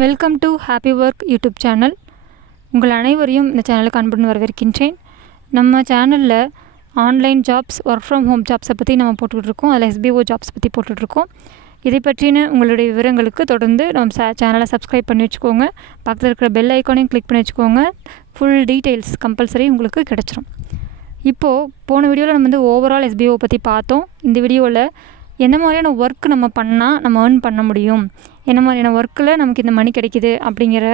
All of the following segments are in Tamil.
Welcome to happy work YouTube channel. உங்கள் அனைவரையும் இந்த சேனலுக்கு அன்புடன் வரவேற்கின்றேன். நம்ம சேனலில் online jobs, work from home ஜாப்ஸை பற்றி நம்ம போட்டுட்ருக்கோம். அதில் SBO ஜாப்ஸ் பற்றி போட்டுட்ருக்கோம். இதை பற்றின உங்களுடைய விவரங்களுக்கு தொடர்ந்து நம்ம சேனலை சப்ஸ்கிரைப் பண்ணி வச்சுக்கோங்க. பக்கத்தில் இருக்கிற பெல் ஐக்கானையும் கிளிக் பண்ணி வச்சுக்கோங்க. ஃபுல் டீட்டெயில்ஸ் கம்பல்சரி உங்களுக்கு கிடச்சிரும். இப்போது போன வீடியோவில் நம்ம ஓவரால் SBO பற்றி பார்த்தோம். இந்த வீடியோவில் என்ன மாதிரியான ஒர்க் நம்ம பண்ணால் நம்ம ஏர்ன் பண்ண முடியும், என்ன மாதிரியான ஒர்க்கில் நமக்கு இந்த மணி கிடைக்கிது அப்படிங்கிற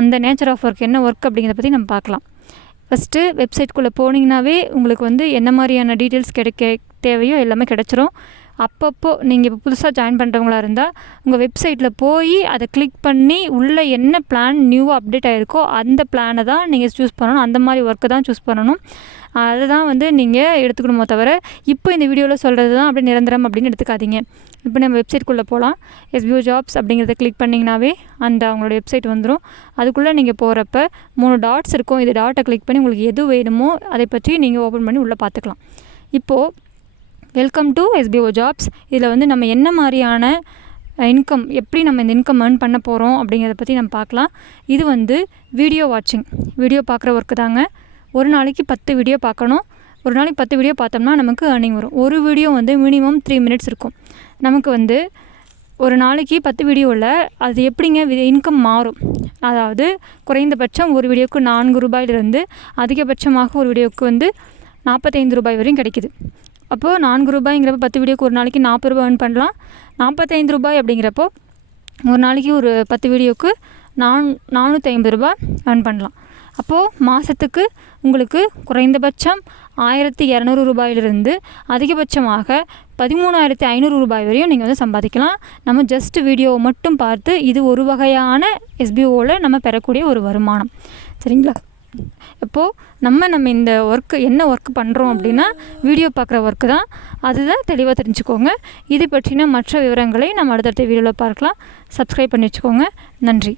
அந்த நேச்சர் ஆஃப் ஒர்க், என்ன ஒர்க் அப்படிங்கிறத பற்றி நம்ம பார்க்கலாம். ஃபஸ்ட்டு வெப்சைட்குள்ளே போனீங்கன்னாவே உங்களுக்கு என்ன மாதிரியான டீட்டெயில்ஸ் தேவையோ எல்லாமே கிடச்சிரும். அப்பப்போ நீங்கள் இப்போ புதுசாக ஜாயின் பண்ணுறவங்களா இருந்தால் உங்கள் வெப்சைட்டில் போய் அதை கிளிக் பண்ணி உள்ளே என்ன பிளான் நியூவாக அப்டேட் ஆகிருக்கோ அந்த பிளானை தான் நீங்கள் சூஸ் பண்ணணும். அந்த மாதிரி ஒர்க்கு தான் சூஸ் பண்ணணும். அதை தான் நீங்கள் எடுத்துக்கணுமோ தவிர இப்போ இந்த வீடியோவில் சொல்கிறது தான் அப்படியே நிரந்தரம் அப்படின்னு எடுத்துக்காதீங்க. இப்போ நம்ம வெப்சைட்குள்ளே போகலாம். SBO ஜாப்ஸ் அப்படிங்கிறத கிளிக் பண்ணிங்கனாவே அவங்களோட வெப்சைட் வந்துடும். அதுக்குள்ளே நீங்கள் போகிறப்ப 3 டாட்ஸ் இருக்கும். இது டாட்டை கிளிக் பண்ணி உங்களுக்கு எது வேணுமோ அதை பற்றி நீங்கள் ஓப்பன் பண்ணி உள்ளே பார்த்துக்கலாம். இப்போது வெல்கம் டு SBO ஜாப்ஸ். இதில் நம்ம என்ன மாதிரியான இன்கம், எப்படி நம்ம இந்த இன்கம் ஏர்ன் பண்ண போகிறோம் அப்படிங்கிறத பற்றி நம்ம பார்க்கலாம். இது வீடியோ வாட்சிங், வீடியோ பார்க்குற ஒர்க்கு தாங்க. ஒரு நாளைக்கு 10 வீடியோ பார்க்கணும். ஒரு நாளைக்கு 10 வீடியோ பார்த்தோம்னா நமக்கு ஏர்னிங் வரும். ஒரு வீடியோ மினிமம் 3 மினிட்ஸ் இருக்கும். நமக்கு ஒரு நாளைக்கு 10 வீடியோவில் அது எப்படிங்க இன்கம் மாறும். அதாவது குறைந்தபட்சம் ஒரு வீடியோவுக்கு 4 ரூபாயிலிருந்து அதிகபட்சமாக ஒரு வீடியோவுக்கு 45 ரூபாய் வரையும் கிடைக்கிது. அப்போது 4 ரூபாய்ங்கிறப்ப 10 வீடியோக்கு ஒரு நாளைக்கு 40 ரூபாய் ஏர்ன் பண்ணலாம். 45 ரூபாய் அப்படிங்கிறப்போ ஒரு நாளைக்கு ஒரு 10 வீடியோவுக்கு 450 ரூபாய் ஏர்ன் பண்ணலாம். அப்போது மாதத்துக்கு உங்களுக்கு குறைந்தபட்சம் 1200 ரூபாயிலிருந்து அதிகபட்சமாக 13,500 ரூபாய் வரையும் நீங்கள் சம்பாதிக்கலாம். நம்ம ஜஸ்ட் வீடியோவை மட்டும் பார்த்து இது ஒரு வகையான SBOவில் நம்ம பெறக்கூடிய ஒரு வருமானம். சரிங்களா? இப்போது நம்ம இந்த ஒர்க்கு என்ன ஒர்க் பண்ணுறோம் அப்படின்னா வீடியோ பார்க்குற ஒர்க்கு தான். அதுதான் தெளிவாக தெரிஞ்சுக்கோங்க. இது பற்றின மற்ற விவரங்களை நம்ம அடுத்தடுத்த வீடியோவில் பார்க்கலாம். சப்ஸ்கிரைப் பண்ணி வச்சுக்கோங்க. நன்றி.